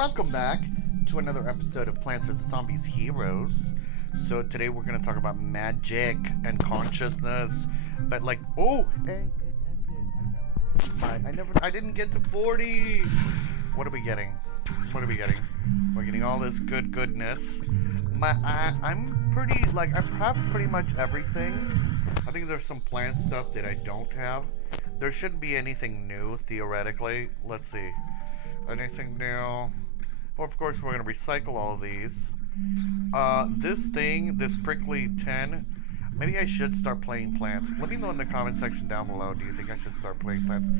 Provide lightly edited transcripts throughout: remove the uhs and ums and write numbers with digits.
welcome back to another episode of Plants vs. Zombies Heroes. So today we're going to talk about magic and consciousness, but like, oh, I didn't get to 40. What are we getting? We're getting all this goodness. I'm pretty, I have pretty much everything. I think there's some plant stuff that I don't have. There shouldn't be anything new, theoretically. Let's see. Anything new? Well, of course, we're going to recycle all of these. This prickly 10, maybe I should start playing plants. Let me know in the comment section down below. Do you think I should start playing plants?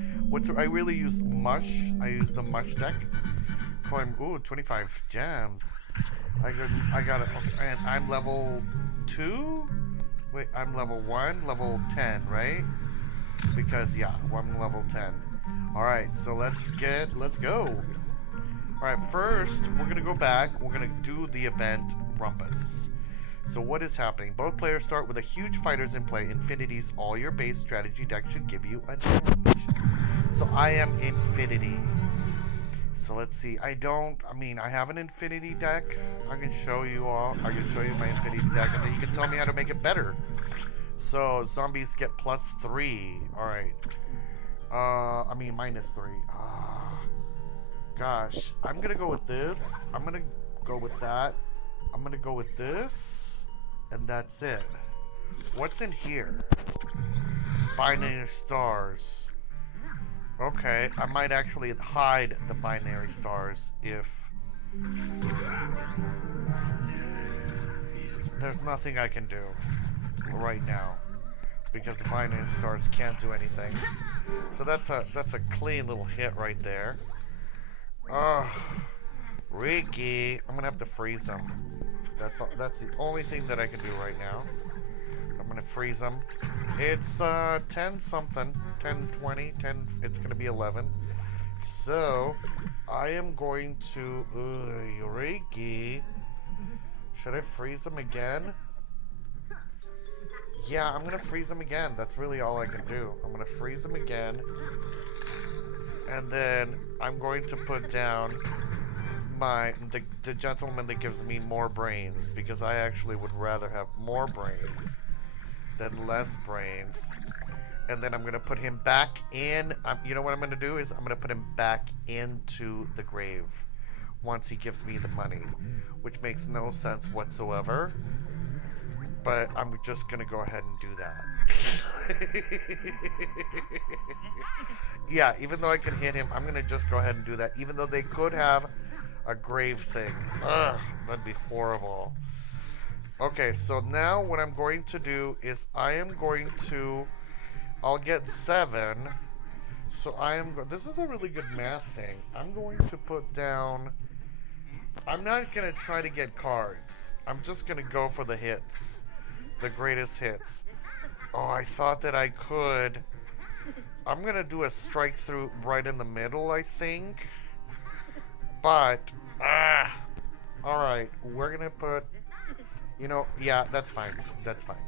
I really use mush. I use the mush deck. Ooh, 25 gems. I got it. Okay, and I'm level 2? Wait, I'm level 1, level 10, right? Because, yeah, I'm level 10. Alright, so let's go. Alright, first, we're going to go back. We're going to do the event Rumpus. So what is happening? Both players start with a huge fighters in play. Infinity's all your base strategy deck should give you a advantage. So I am Infinity. So let's see. I have an Infinity deck. I can show you all. I can show you my Infinity deck, and then you can tell me how to make it better. So zombies get +3. Alright. -3. Gosh. I'm gonna go with this. I'm gonna go with that. I'm gonna go with this. And that's it. What's in here? Binary stars. Okay, I might actually hide the binary stars if there's nothing I can do right now because the binary stars can't do anything. So that's a clean little hit right there. Ricky, I'm gonna have to freeze him. That's the only thing that I can do right now. I'm gonna freeze him. It's 10 something, 10, 20, 10. It's gonna be 11. So I am going to Ricky. Should I freeze him again? Yeah, I'm gonna freeze him again. That's really all I can do. I'm gonna freeze him again, and then I'm going to put down the gentleman that gives me more brains, because I actually would rather have more brains than less brains. And then I'm going to put him back in. You know what I'm going to do is I'm going to put him back into the grave once he gives me the money, which makes no sense whatsoever. But I'm just going to go ahead and do that. Yeah, even though I can hit him, I'm going to just go ahead and do that, even though they could have a grave thing. Ugh, that'd be horrible. Okay, so now what I'm going to do is I'll get 7. So this is a really good math thing. I'm going to put down, I'm not going to try to get cards. I'm just going to go for the hits. The greatest hits. Oh, I thought that I could. I'm going to do a strike through right in the middle, I think. But, alright, we're going to put, yeah, that's fine. That's fine.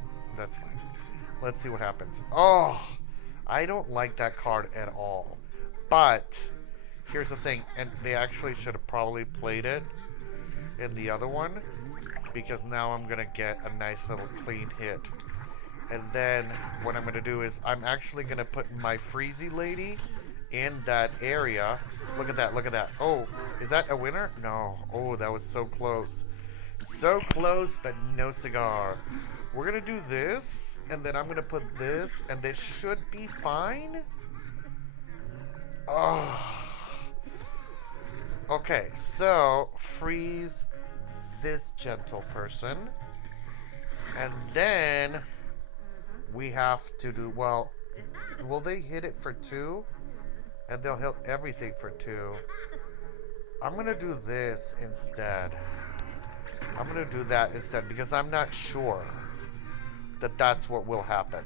Let's see what happens. Oh, I don't like that card at all. But, here's the thing, and they actually should have probably played it in the other one, because now I'm going to get a nice little clean hit. And then, what I'm going to do is, I'm actually going to put my Freezy Lady in that area. Look at that. Oh, is that a winner? No. Oh, that was so close. So close, but no cigar. We're going to do this, and then I'm going to put this, and this should be fine. Oh. Okay, so freeze this gentle person. And then we have to do, well, will they hit it for 2? And they'll hit everything for 2. I'm going to do this instead. I'm going to do that instead because I'm not sure that that's what will happen.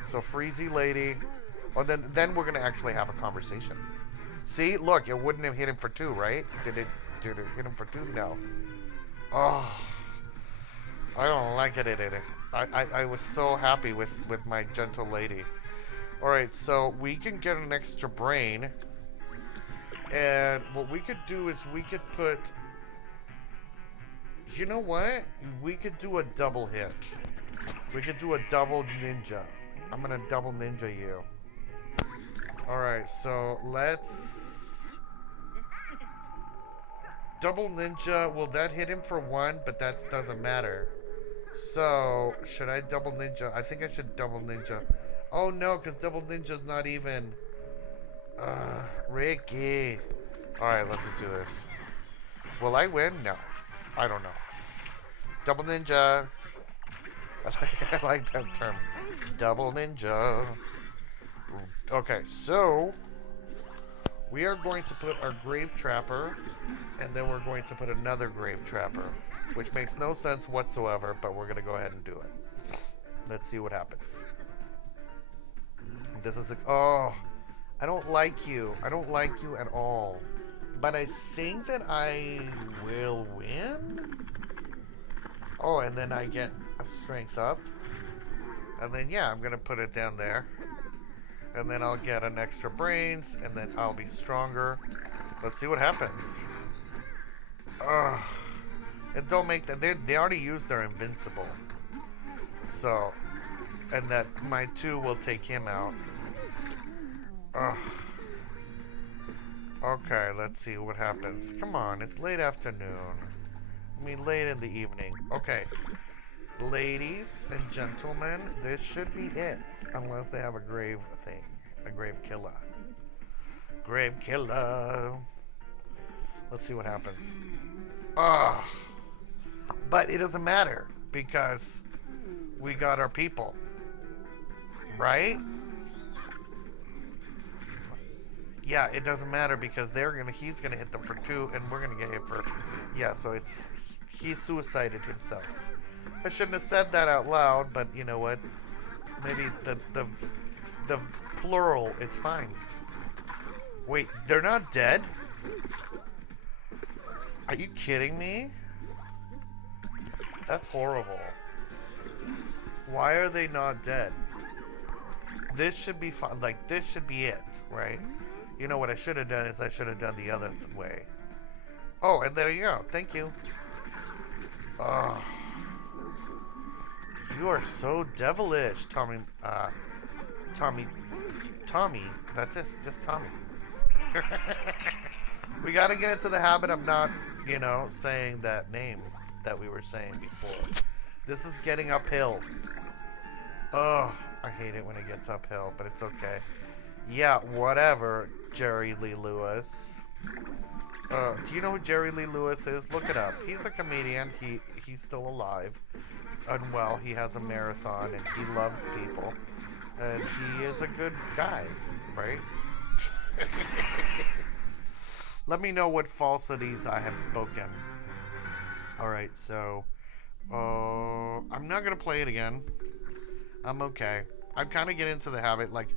So Freezy Lady. Oh, then we're going to actually have a conversation. See, look, it wouldn't have hit him for 2, right? Did it hit him for 2? No. Oh, I don't like it. I was so happy with my gentle lady. Alright, so we can get an extra brain. And what we could do is we could put... You know what? We could do a double hit. We could do a double ninja. I'm gonna double ninja you. Alright, so let's... Double ninja, will that hit him for 1? But that doesn't matter. So, should I double ninja? I think I should double ninja. Oh no, because double ninja's not even... Ricky. Alright, let's do this. Will I win? No. I don't know. Double ninja. I like that term. Double ninja. Okay, so... We are going to put our grave trapper, and then we're going to put another grave trapper, which makes no sense whatsoever, but we're going to go ahead and do it. Let's see what happens. This is... Oh, I don't like you. I don't like you at all. But I think that I will win? Oh, and then I get a strength up. And then, yeah, I'm going to put it down there. And then I'll get an extra brains, and then I'll be stronger. Let's see what happens. Ugh. And don't make that. They already used their invincible. So, and that my 2 will take him out. Ugh. Okay, let's see what happens. Come on, it's late afternoon. I mean, late in the evening. Okay. Ladies and gentlemen, this should be it. Unless they have a grave thing. A grave killer. Grave killer. Let's see what happens. Ah. But it doesn't matter. Because we got our people. Right? Yeah, it doesn't matter because he's gonna hit them for 2 and we're gonna get hit for... Yeah, so he suicided himself. I shouldn't have said that out loud, but you know what? Maybe the plural is fine. Wait, they're not dead? Are you kidding me? That's horrible. Why are they not dead? This should be fun. Like, this should be it, right? You know what I should have done is I should have done the other way. Oh, and there you go. Thank you. Oh. You are so devilish, Tommy. Tommy. That's it. Just Tommy. We got to get into the habit of not, saying that name that we were saying before. This is getting uphill. Oh, I hate it when it gets uphill, but it's okay. Yeah, whatever, Jerry Lee Lewis. Do you know who Jerry Lee Lewis is? Look it up. He's a comedian. He's still alive. And well, he has a marathon and he loves people. And he is a good guy, right? Let me know what falsities I have spoken. Alright, so... I'm not going to play it again. I'm okay. I'm kind of getting into the habit, like...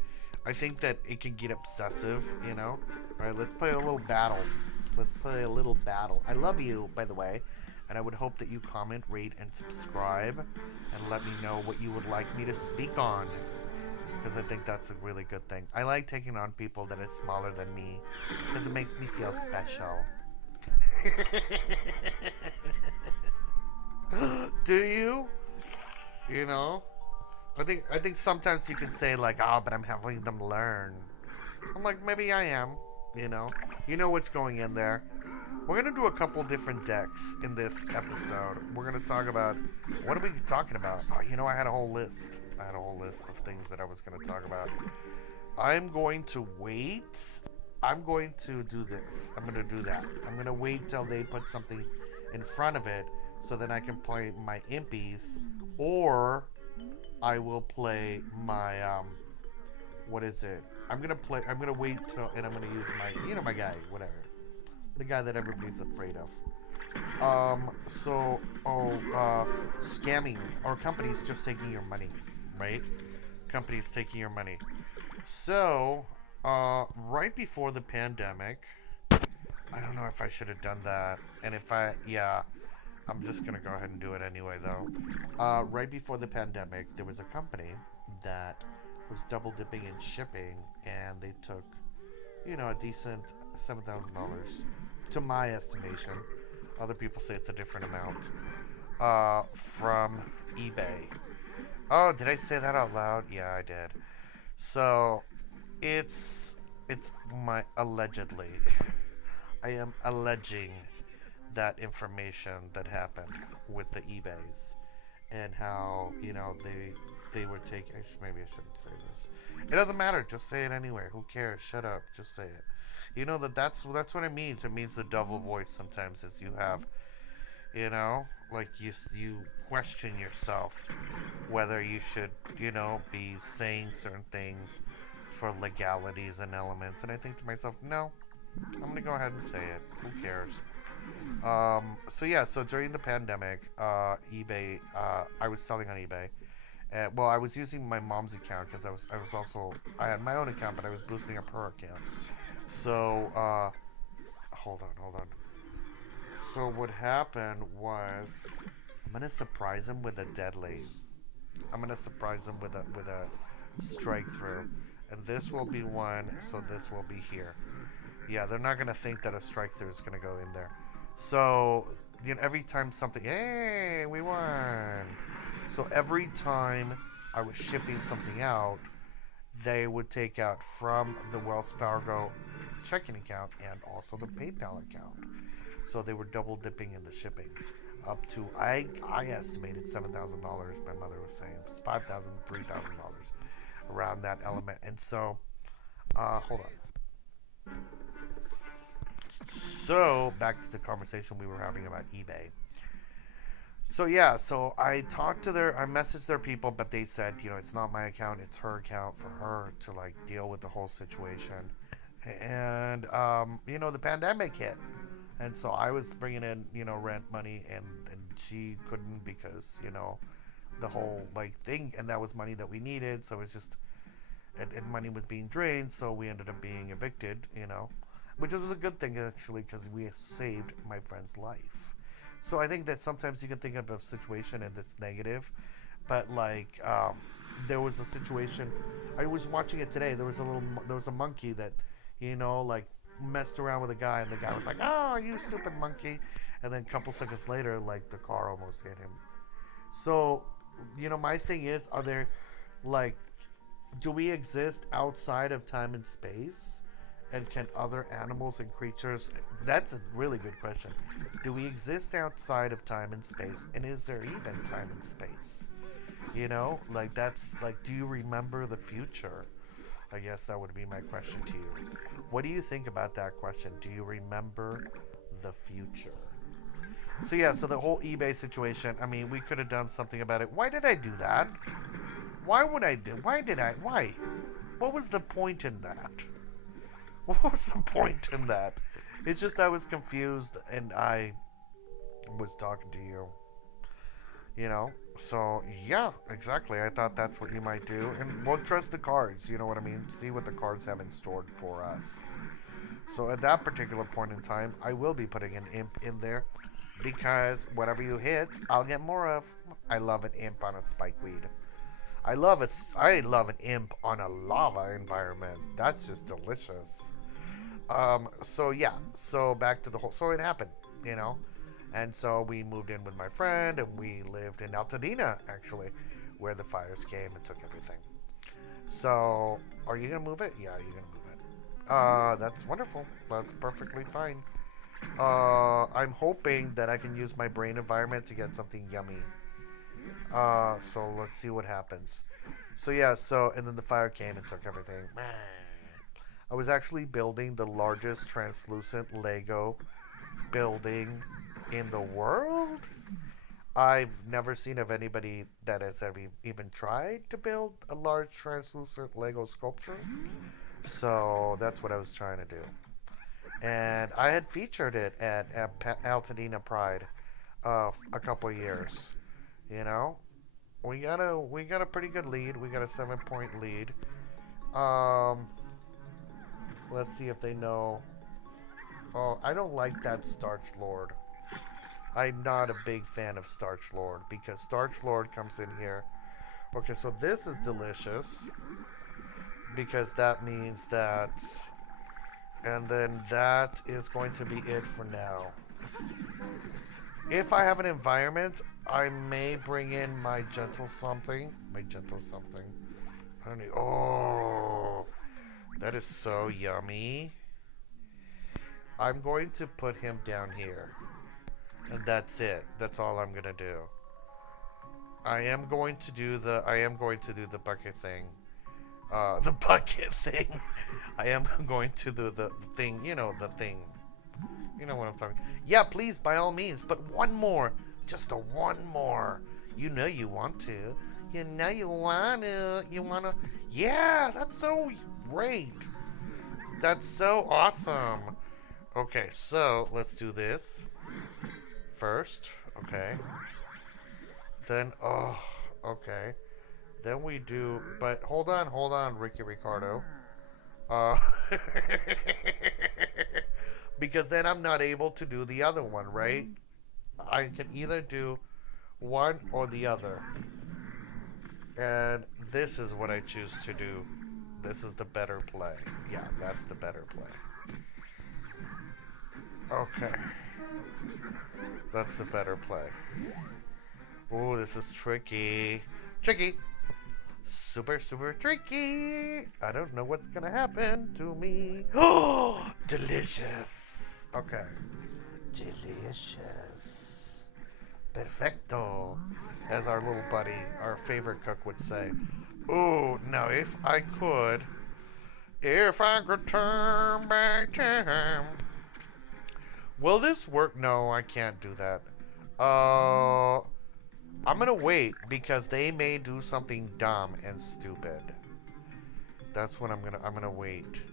I think that it can get obsessive, Alright, let's play a little battle. Let's play a little battle. I love you, by the way. And I would hope that you comment, rate, and subscribe. And let me know what you would like me to speak on. Because I think that's a really good thing. I like taking on people that are smaller than me. Because it makes me feel special. Do you? I think sometimes you can say like, but I'm having them learn. I'm like, maybe I am, You know what's going in there. We're going to do a couple different decks in this episode. We're going to talk about, what are we talking about? Oh, I had a whole list. I had a whole list of things that I was going to talk about. I'm going to wait. I'm going to do this. I'm going to do that. I'm going to wait till they put something in front of it so then I can play my impies, or I will play my, what is it? I'm going to wait till, and I'm going to use my, my guy, whatever. The guy that everybody's afraid of. Scamming, or companies just taking your money, right? Companies taking your money. So, right before the pandemic, I don't know if I should have done that. And I'm just going to go ahead and do it anyway, though. Right before the pandemic, there was a company that was double dipping in shipping, and they took, a decent $7,000 to my estimation. Other people say it's a different amount. From eBay. Oh, did I say that out loud? Yeah, I did. So it's it's my allegedly. I am alleging that information that happened with the eBays and how they were taking. Maybe I shouldn't say this. It doesn't matter. Just say it anyway. Who cares? Shut up. Just say it. You know that's what it means. It means the devil voice sometimes is you have like you question yourself whether you should be saying certain things for legalities and elements, and I think to myself, no, I'm gonna go ahead and say it. Who cares? So yeah, so during the pandemic, eBay, I was selling on eBay. Well, I was using my mom's account because I had my own account, but I was boosting up her account. So hold on. So what happened was I'm gonna surprise him with a deadly. I'm gonna surprise him with a strike through, and this will be one. So this will be here. Yeah, they're not gonna think that a strike through is gonna go in there. So every time something, hey, we won. So every time I was shipping something out, they would take out from the Wells Fargo checking account and also the PayPal account. So they were double dipping in the shipping, up to I estimated $7,000. My mother was saying it was $5,000, $3,000 around that element. And so, hold on. So back to the conversation we were having about eBay. So yeah, so I messaged their people, but they said, it's not my account, it's her account for her to like deal with the whole situation. And the pandemic hit, and so I was bringing in rent money, and she couldn't because the whole like thing, and that was money that we needed, so it's just and money was being drained, so we ended up being evicted, which was a good thing actually because we saved my friend's life. So I think that sometimes you can think of a situation and it's negative, but like there was a situation. I was watching it today. There was a monkey that like messed around with a guy, and the guy was like, "Oh, you stupid monkey," and then a couple seconds later, like the car almost hit him. So my thing is, are there like do we exist outside of time and space? And can other animals and creatures? That's a really good question. Do we exist outside of time and space? And is there even time and space? Like that's like, do you remember the future? I guess that would be my question to you. What do you think about that question? Do you remember the future? So yeah, so the whole eBay situation, I mean, we could have done something about it. Why did I do that? Why did I? Why? What was the point in that? What was the point in that? It's just I was confused and I was talking to you. So yeah, exactly. I thought that's what you might do. And we'll trust the cards, you know what I mean? See what the cards have in store for us. So at that particular point in time, I will be putting an imp in there because whatever you hit, I'll get more of. I love an imp on a spikeweed. I love an imp on a lava environment. That's just delicious. So yeah, so back to the whole. So it happened, and so we moved in with my friend, and we lived in Altadena actually, where the fires came and took everything. So are you gonna move it? Yeah, you're gonna move it. That's wonderful. That's perfectly fine. I'm hoping that I can use my brain environment to get something yummy. So let's see what happens. So yeah, and then the fire came and took everything. I was actually building the largest translucent Lego building in the world. I've never seen of anybody that has ever even tried to build a large translucent Lego sculpture. So that's what I was trying to do. And I had featured it at Altadena Pride a couple years. You know, we got a pretty good lead. We got a 7 point lead. Um, let's see if they know. Oh, I don't like that Starch Lord. I'm not a big fan of Starch Lord because Starch Lord comes in here. Okay, so this is delicious because that means that And then that is going to be it for now. If I have an environment, I may bring in my gentle something. My gentle something. I don't need. Oh, that is so yummy. I'm going to put him down here. And that's it. That's all I'm gonna do. I am going to do the bucket thing. The bucket thing. I am going to do the thing, the thing. You know what I'm talking. Yeah, please, by all means, but one more. Just a one more. You know you want to. You know you want to. You want to. Yeah, that's so great. That's so awesome. Okay, so let's do this first. Okay. Then, oh, okay. Then we do, but hold on, Ricky Ricardo. Uh, because then I'm not able to do the other one, right? I can either do one or the other. And this is what I choose to do. This is the better play. Yeah, that's the better play. Okay. That's the better play. Ooh, this is tricky. Tricky! Super, super tricky! I don't know what's gonna happen to me. Oh! Delicious! Okay. Delicious. Perfecto. As our little buddy, our favorite cook would say. Ooh, now if I could turn back time. Will this work? No, I can't do that. I'm gonna wait because they may do something dumb and stupid. That's what I'm gonna wait.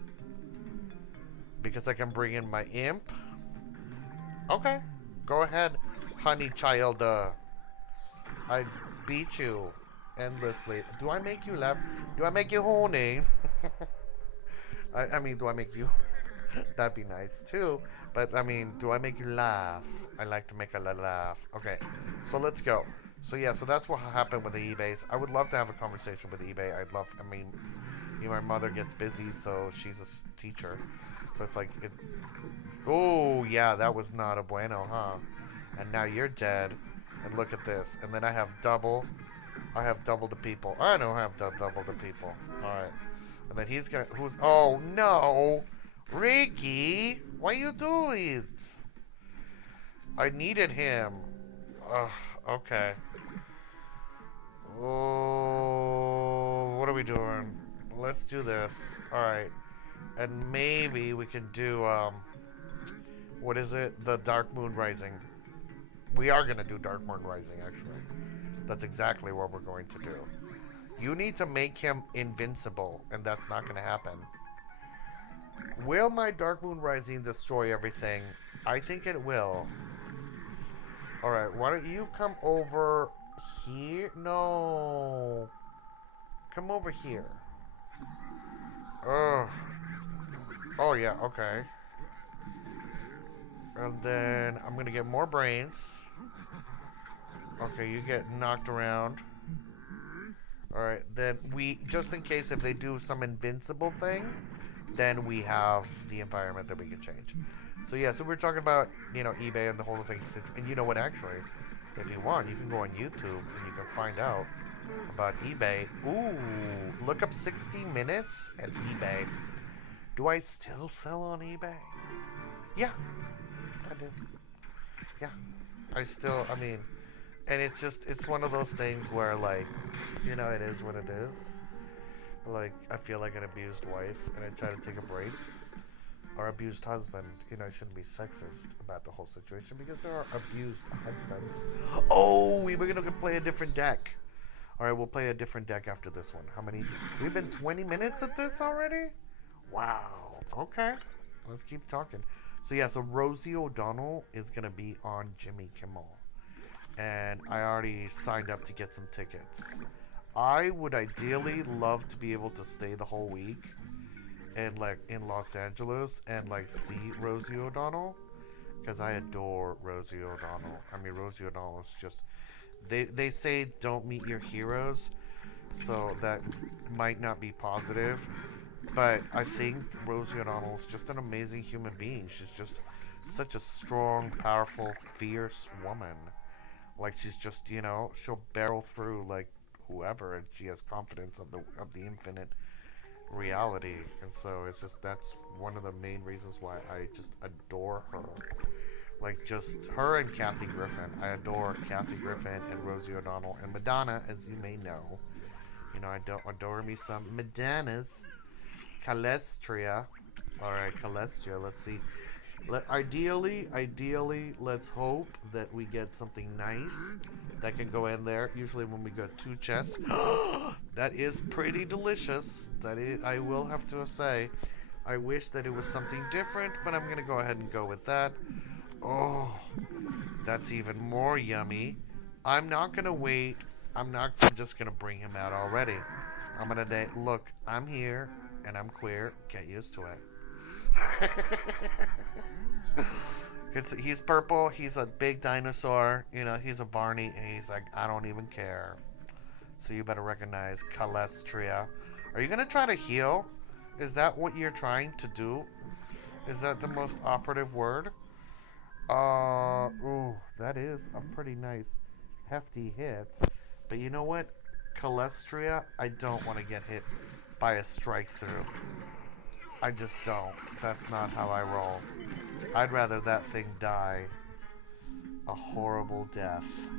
Because I can bring in my imp. Okay. Go ahead, honey child. I beat you endlessly. Do I make you laugh? Do I make you horny? I mean, do I make you? That'd be nice too. But I mean, do I make you laugh? I like to make a laugh. Okay, so let's go. So yeah, so that's what happened with the eBays. I would love to have a conversation with eBay. I mean, my mother gets busy, so she's a teacher. So it's like, oh yeah, that was not a bueno, huh? And now you're dead. And look at this. And then I have double the people. I don't have double the people. Alright. And then he's gonna, oh no! Ricky! Why you do it? I needed him. Ugh, okay. Oh, what are we doing? Let's do this. Alright. And maybe we can do, what is it? The Dark Moon Rising. We are going to do Dark Moon Rising, actually. That's exactly what we're going to do. You need to make him invincible, and that's not going to happen. Will my Dark Moon Rising destroy everything? I think it will. Alright, why don't you come over here? No. Come over here. Ugh. Oh, yeah, okay. And then I'm going to get more brains. Okay, you get knocked around. Alright, then just in case if they do some invincible thing, then we have the environment that we can change. So yeah, so we're talking about, eBay and the whole thing. And you know what, actually, if you want, you can go on YouTube and you can find out about eBay. Ooh, look up 60 Minutes and eBay. Do I still sell on eBay? Yeah, I do. Yeah, and it's one of those things where, like, it is what it is. Like, I feel like an abused wife, and I try to take a break. Or abused husband. I shouldn't be sexist about the whole situation, because there are abused husbands. Oh, we were going to play a different deck. Alright, we'll play a different deck after this one. How many? We've been 20 minutes at this already? Wow. Okay. Let's keep talking. So, yeah, so Rosie O'Donnell is going to be on Jimmy Kimmel. And I already signed up to get some tickets. I would ideally love to be able to stay the whole week and, like, in Los Angeles and, like, see Rosie O'Donnell, because I adore Rosie O'Donnell. I mean, Rosie O'Donnell is just, they say don't meet your heroes, so that might not be positive, But I think Rosie O'Donnell is just an amazing human being. She's just such a strong, powerful, fierce woman. Like she's just, she'll barrel through like whoever, and she has confidence of the infinite reality. And so it's just that's one of the main reasons why I just adore her. Like just her and Kathy Griffin. I adore Kathy Griffin and Rosie O'Donnell and Madonna, as you may know. I don't adore me some Madonnas. Calestria. All right, Calestria. Let's see. Ideally, let's hope that we get something nice that can go in there. Usually, when we get two chests, that is pretty delicious. That is, I will have to say, I wish that it was something different, but I'm gonna go ahead and go with that. Oh, that's even more yummy. I'm not gonna wait. I'm not just gonna bring him out already. I'm gonna look. I'm here and I'm queer. Get used to it. He's purple. He's a big dinosaur. He's a Barney, and he's like, I don't even care. So you better recognize Calestria. Are you gonna try to heal? Is that what you're trying to do? Is that the most operative word? Ooh, that is a pretty nice, hefty hit. But you know what? Calestria, I don't want to get hit by a strike through. I just don't. That's not how I roll. I'd rather that thing die a horrible death.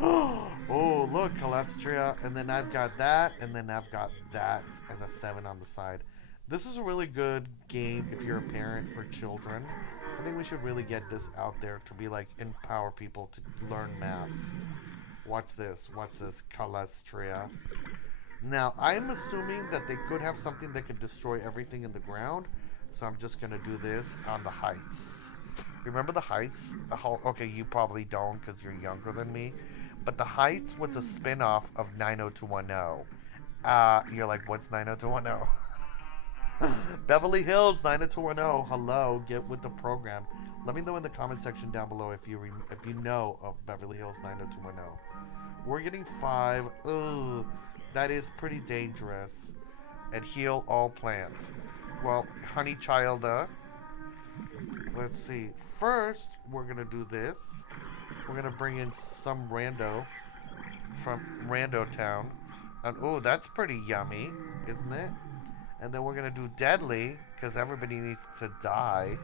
Oh, look, Calestria. And then I've got that, and then I've got that as a 7 on the side. This is a really good game if you're a parent for children. I think we should really get this out there to be like empower people to learn math. Watch this. Watch this. Calestria. Now, I'm assuming that they could have something that could destroy everything in the ground. So I'm just going to do this on the heights. Remember the heights? Okay, you probably don't because you're younger than me. But the heights was a spin-off of 90210. You're like, what's 90210? Beverly Hills 90210. Hello, get with the program. Let me know in the comment section down below if you know of Beverly Hills 90210. We're getting 5. Ugh, that is pretty dangerous. And heal all plants. Well, honey childa. Let's see. First, we're gonna do this. We're gonna bring in some rando from Rando Town. And oh, that's pretty yummy, isn't it? And then we're gonna do deadly because everybody needs to die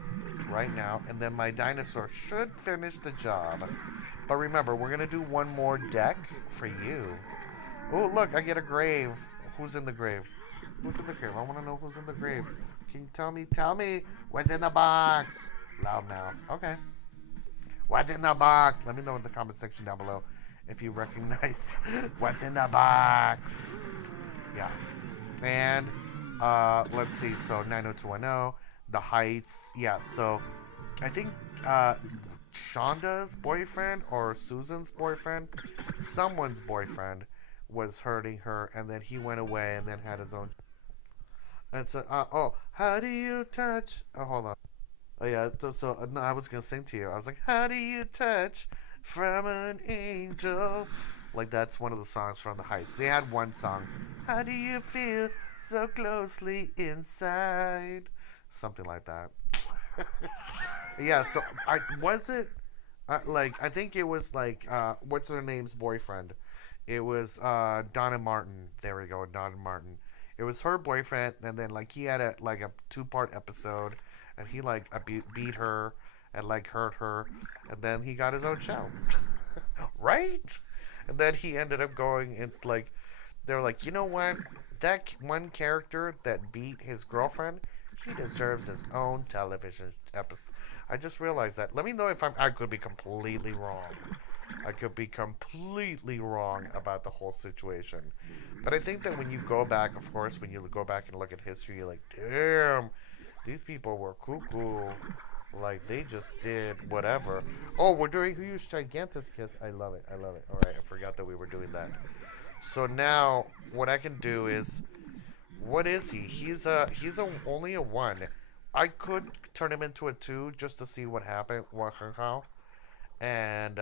right now. And then my dinosaur should finish the job. But remember, we're gonna do one more deck for you. Oh, look, I get a grave. Who's in the grave? Who's in the grave? I want to know who's in the grave. Can you tell me? Tell me what's in the box. Loudmouth. Okay. What's in the box? Let me know in the comment section down below if you recognize what's in the box. Yeah. And let's see. So 90210, the heights. Yeah. So I think Shonda's boyfriend or Susan's boyfriend, someone's boyfriend, was hurting her, and then he went away and then had his own. And so, how do you touch? Oh, hold on. Oh yeah. So no, I was gonna sing to you. I was like, how do you touch from an angel? Like that's one of the songs from the Heights. They had one song. How do you feel so closely inside? Something like that. Yeah. So I was it. I think it was what's her name's boyfriend? It was Donna Martin. There we go, Donna Martin. It was her boyfriend, and then he had a 2-part episode, and he beat her and hurt her, and then he got his own show, right? And then he ended up going and they were like, you know what? That one character that beat his girlfriend, he deserves his own television episode. I just realized that. Let me know if I could be completely wrong. I could be completely wrong about the whole situation. But I think that when you go back, of course, when you go back and look at history, you're like, damn, these people were cuckoo. Like, they just did whatever. Oh, we're doing Huge Gigantus Kiss. I love it. I love it. All right, I forgot that we were doing that. So now, what I can do is, what is he? He's only a 1. I could turn him into a 2 just to see what happened, how, and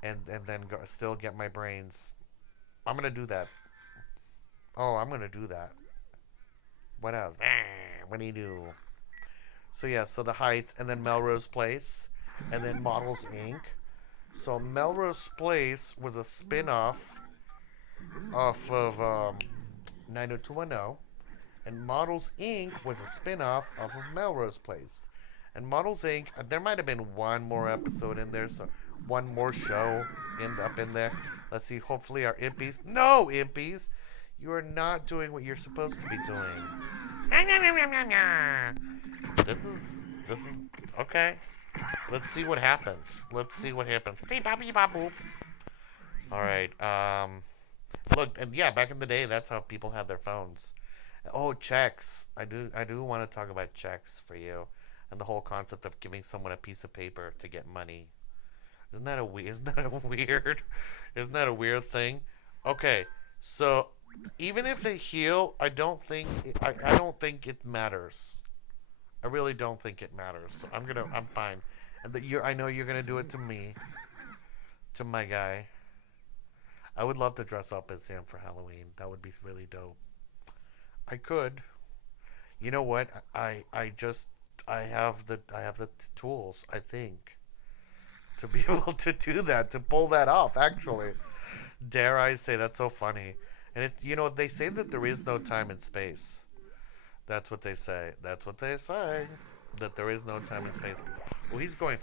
then still get my brains. I'm gonna do that. Oh, I'm gonna do that. What else? What do you do? So yeah, so the Heights, and then Melrose Place, and then Models Inc. So Melrose Place was a spin-off off of 90210, and Models Inc. was a spin-off off of Melrose Place. And Models Inc. There might have been one more episode in there, so one more show up in there. Let's see. Hopefully, our impies. No, impies, you are not doing what you're supposed to be doing. This is okay. Let's see what happens. Let's see what happens. Beep, bop, beep, bop, boop. All right. Look, and yeah, back in the day, that's how people had their phones. Oh, checks. I do want to talk about checks for you, and the whole concept of giving someone a piece of paper to get money. Isn't that a weird? Isn't that a weird thing? Okay, so even if they heal, I don't think it matters. I really don't think it matters. So I'm fine. And I know you're gonna do it to me, to my guy. I would love to dress up as him for Halloween. That would be really dope. I could. You know what? I have the tools. I think to be able to do that, to pull that off. Actually, dare I say, that's so funny. And it's, they say that there is no time and space. That's what they say. That's what they say. That there is no time and space. Well, he's a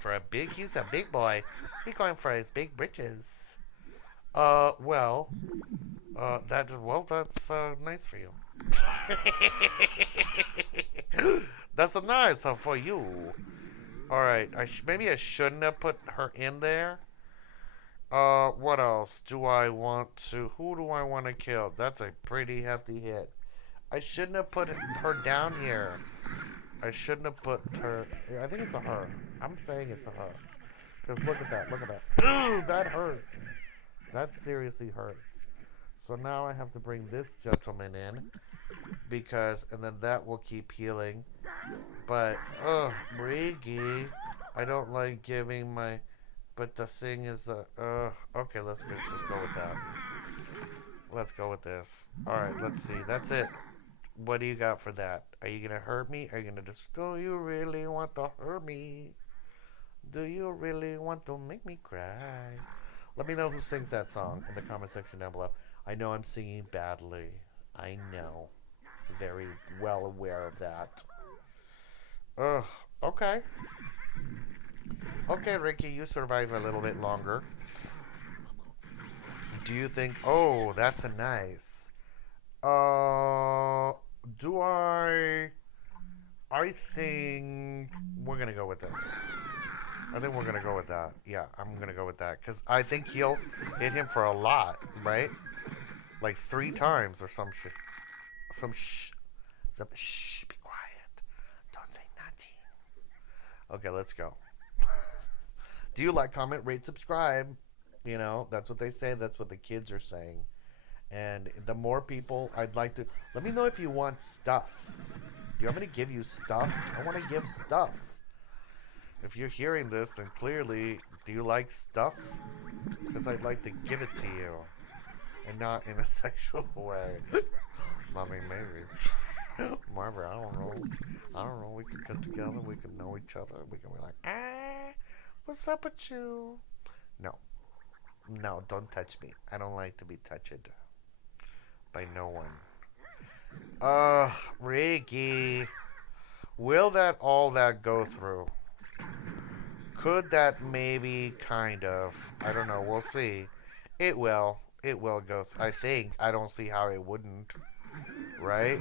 big boy. He's going for his big britches. Well, that's nice for you. That's nice for you. All right. Maybe I shouldn't have put her in there. What else do I want to? Who do I want to kill? That's a pretty hefty hit. I shouldn't have put her down here. I shouldn't have put her. I think it's a her. I'm saying it's a her. Because look at that. Look at that. Ooh, that hurts. That seriously hurts. So now I have to bring this gentleman in. And then that will keep healing. But, Briggy. I don't like giving my. But the thing is, okay, let's just go with that. Let's go with this. Alright, let's see. That's it. What do you got for that? Are you gonna hurt me? Are you gonna just, do you really want to hurt me? Do you really want to make me cry? Let me know who sings that song in the comment section down below. I know I'm singing badly. I know. Very well aware of that. Ugh. Okay. Okay, Ricky, you survive a little bit longer. Do you think... Oh, that's a nice... Do I think we're gonna go with this. I think we're gonna go with that. Yeah, I'm gonna go with that. Because I think he'll hit him for a lot, right? Like 3 times or some shit. Be quiet. Don't say nothing. Okay, let's go. Do you like, comment, rate, subscribe? That's what they say. That's what the kids are saying. And the more people, I'd like to... Let me know if you want stuff. Do you want me to give you stuff? I want to give stuff. If you're hearing this, then clearly, do you like stuff? Because I'd like to give it to you. And not in a sexual way. Mommy, maybe. Margaret, I don't know. We could get together. We could know each other. We can be like, what's up with you? No, don't touch me. I don't like to be touched by no one. Ricky, will all that go through? Could that maybe, kind of? I don't know. We'll see. It will. It will go. I think. I don't see how it wouldn't. Right?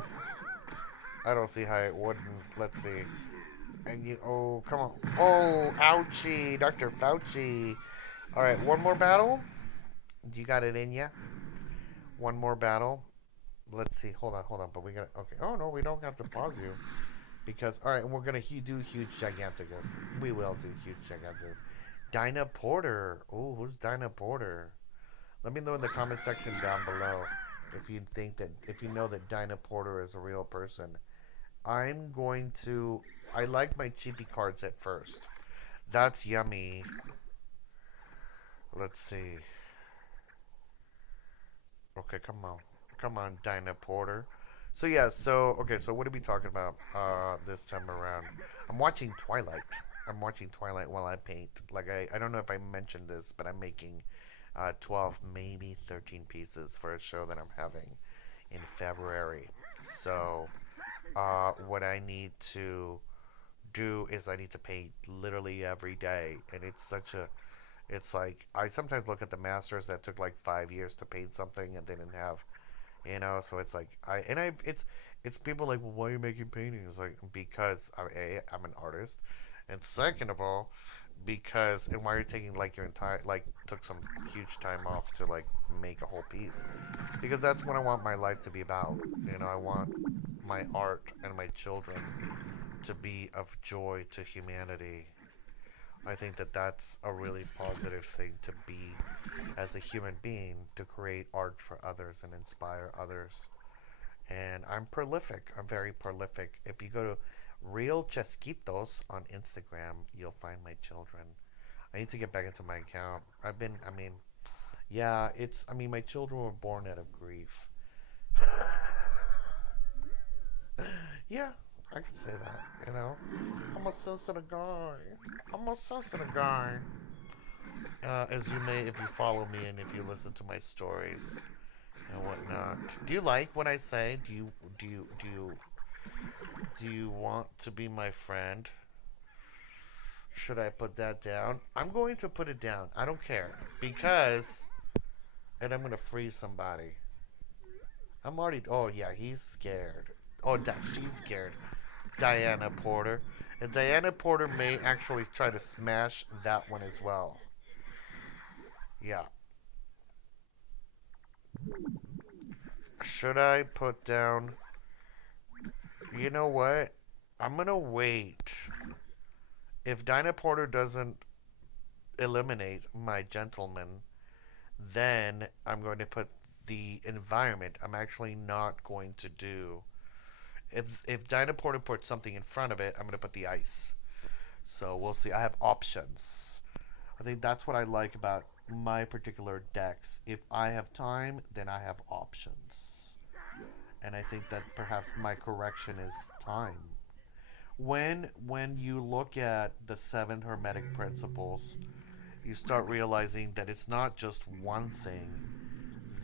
I don't see how it wouldn't. Let's see. And oh, come on. Oh, ouchie. Dr. Fauci. All right, one more battle. You got it in ya? One more battle. Let's see. Hold on. But we got... Okay. Oh, no, we don't have to pause you. Because, all right, we're going to do Huge Giganticus. We will do Huge Giganticus. Dinah Porter. Oh, who's Dinah Porter? Let me know in the comment section down below if you know that Dinah Porter is a real person. I'm going to... I like my cheapy cards at first. That's yummy. Let's see. Okay, come on. Come on, Dinah Porter. So yeah, okay, so what are we talking about this time around? I'm watching Twilight. I'm watching Twilight while I paint. Like I don't know if I mentioned this, but I'm making 12, maybe 13 pieces for a show that I'm having in February. So what I need to do is I need to paint literally every day, and it's like I sometimes look at the masters that took like 5 years to paint something and they didn't have, so it's like it's people like, well, why are you making paintings? Like, because I'm an artist, and second of all, because and why are you taking like your entire like took some huge time off to like make a whole piece? Because that's what I want my life to be about. I want my art and my children to be of joy to humanity. I think that that's a really positive thing to be as a human being, to create art for others and inspire others. And I'm prolific. I'm very prolific. If you go to Real Chesquitos on Instagram, you'll find my children. I need to get back into my account. Yeah, my children were born out of grief. Yeah, I can say that. I'm a sensitive guy. I'm a sensitive guy. As you may, if you follow me and if you listen to my stories and whatnot. Do you like what I say? Do you want to be my friend? Should I put that down? I'm going to put it down. I don't care because, and I'm gonna freeze somebody. I'm already. Oh yeah, he's scared. Oh, she's scared. Diana Porter, and Diana Porter may actually try to smash that one as well. Yeah. Should I put down? You know what? I'm gonna wait. If Dinah Porter doesn't eliminate my gentleman, then I'm going to put the environment. I'm actually not going to do. If Dinah Porter puts something in front of it, I'm going to put the ice. So we'll see. I have options. I think that's what I like about my particular decks. If I have time, then I have options. And I think that perhaps my correction is time. When you look at the seven hermetic principles, you start realizing that it's not just one thing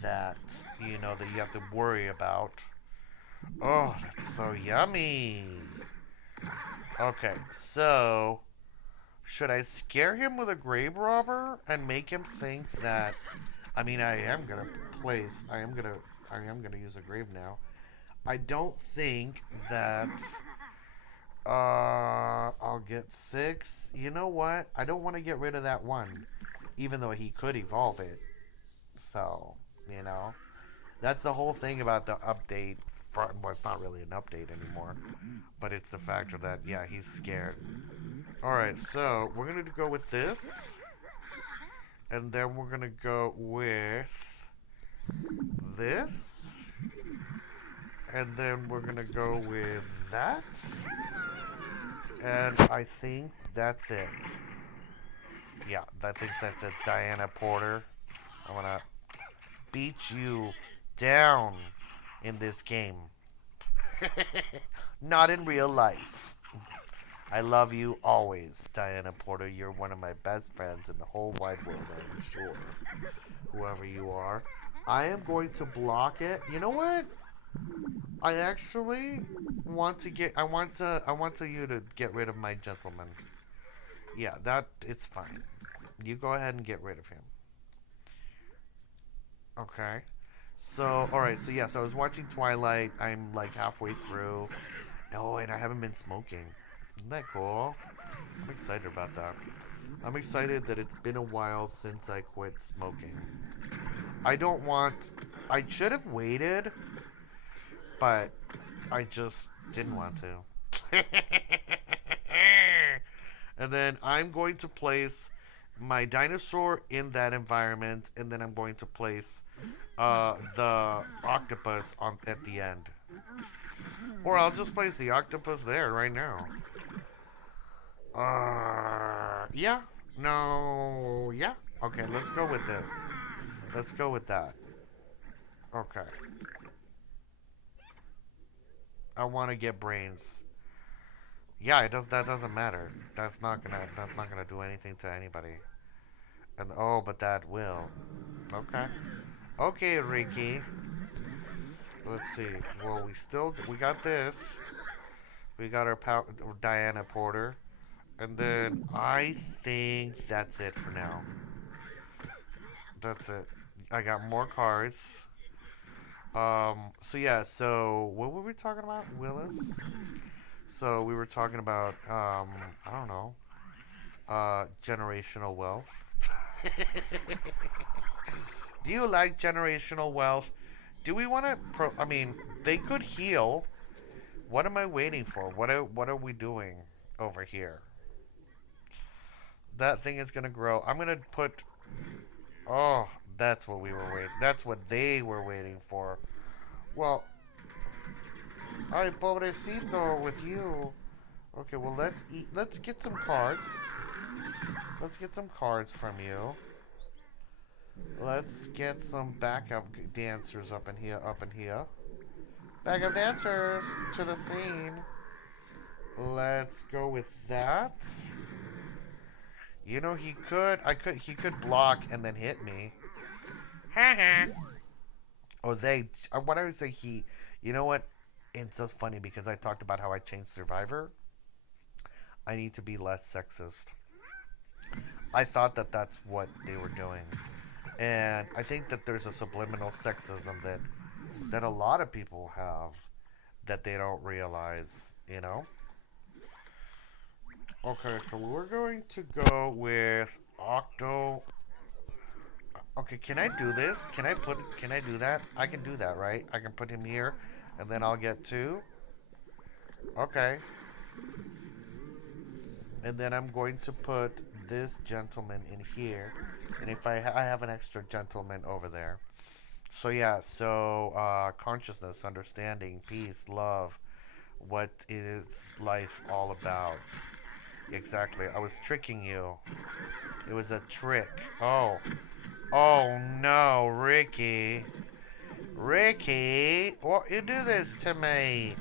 that that you have to worry about. Oh, that's so yummy. Okay, so should I scare him with a grave robber and make him think that I am gonna use a grave now. I don't think that I'll get six. You know what? I don't want to get rid of that one, even though he could evolve it. So, you know, that's the whole thing about the update. Well, it's not really an update anymore, but it's the factor that, yeah, he's scared. Alright, so we're going to go with this, and then we're going to go with this, and then we're going to go with that, and I think that's it. Yeah, I think that's it. Diana Porter. I want to beat you down in this game. Not in real life. I love you always, Diana Porter. You're one of my best friends in the whole wide world, I'm sure. Whoever you are. I am going to block it. You know what? I actually want to get I want to you to get rid of my gentleman. Yeah, that it's fine. You go ahead and get rid of him. Okay. So, alright, so yeah, so I was watching Twilight. I'm like halfway through. Oh, and I haven't been smoking. Isn't that cool? I'm excited about that. I'm excited that it's been a while since I quit smoking. I don't want. I should have waited, but I just didn't want to. And then I'm going to place my dinosaur in that environment, and then I'm going to place the octopus on at the end. Or I'll just place the octopus there right now. Yeah. No. Yeah. Okay, let's go with this. Let's go with that. Okay. I want to get brains. Yeah, it does. That doesn't matter. That's not gonna. That's not gonna do anything to anybody. And oh, but that will. Okay. Okay, Ricky. Let's see. Well, we got this. We got our Diana Porter, and then I think that's it for now. That's it. I got more cards. So yeah, so what were we talking about, Willis? So we were talking about I don't know, generational wealth. Do you like generational wealth? Do we want to I mean, they could heal. What am I waiting for? What are we doing over here? That thing is going to grow. I'm going to put oh, that's what we were waiting. That's what they were waiting for. Well, ay pobrecito with you. Okay, well let's eat. Let's get some cards. Let's get some cards from you. Let's get some backup dancers up in here. Up in here. Backup dancers to the scene. Let's go with that. You know he could. He could block and then hit me. Or they. What I would say he. You know what? It's so funny because I talked about how I changed Survivor. I need to be less sexist. I thought that that's what they were doing, and I think that there's a subliminal sexism that a lot of people have that they don't realize. You know. Okay, so we're going to go with Octo. Okay, can I do this? Can I do that? I can do that, right? I can put him here, and then I'll get two. Okay. And then I'm going to put this gentleman in here. And if I have an extra gentleman over there. So yeah, so consciousness, understanding, peace, love. What is life all about? Exactly. I was tricking you. It was a trick. Oh. Oh no, Ricky. Ricky, what you do this to me?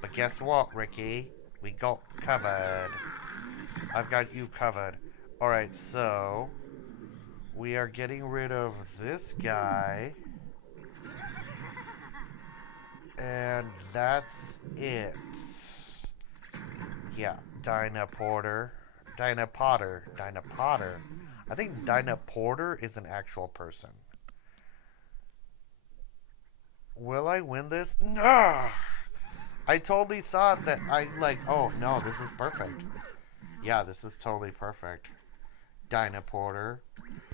But guess what, Ricky? We got covered. I've got you covered. Alright, so we are getting rid of this guy. And that's it. Yeah, Dinah Porter. Dinah Potter. Dinah Potter. I think Dinah Porter is an actual person. Will I win this? No! I totally thought that oh no, this is perfect. Yeah, this is totally perfect. Dinah Porter.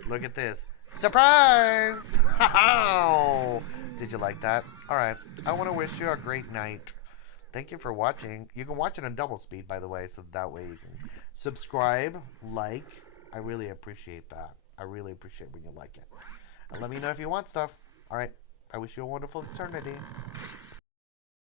Look at this. Surprise! How? Did you like that? Alright, I want to wish you a great night. Thank you for watching. You can watch it on double speed, by the way, so that way you can subscribe, like. I really appreciate that. I really appreciate when you like it. And let me know if you want stuff. Alright, I wish you a wonderful eternity.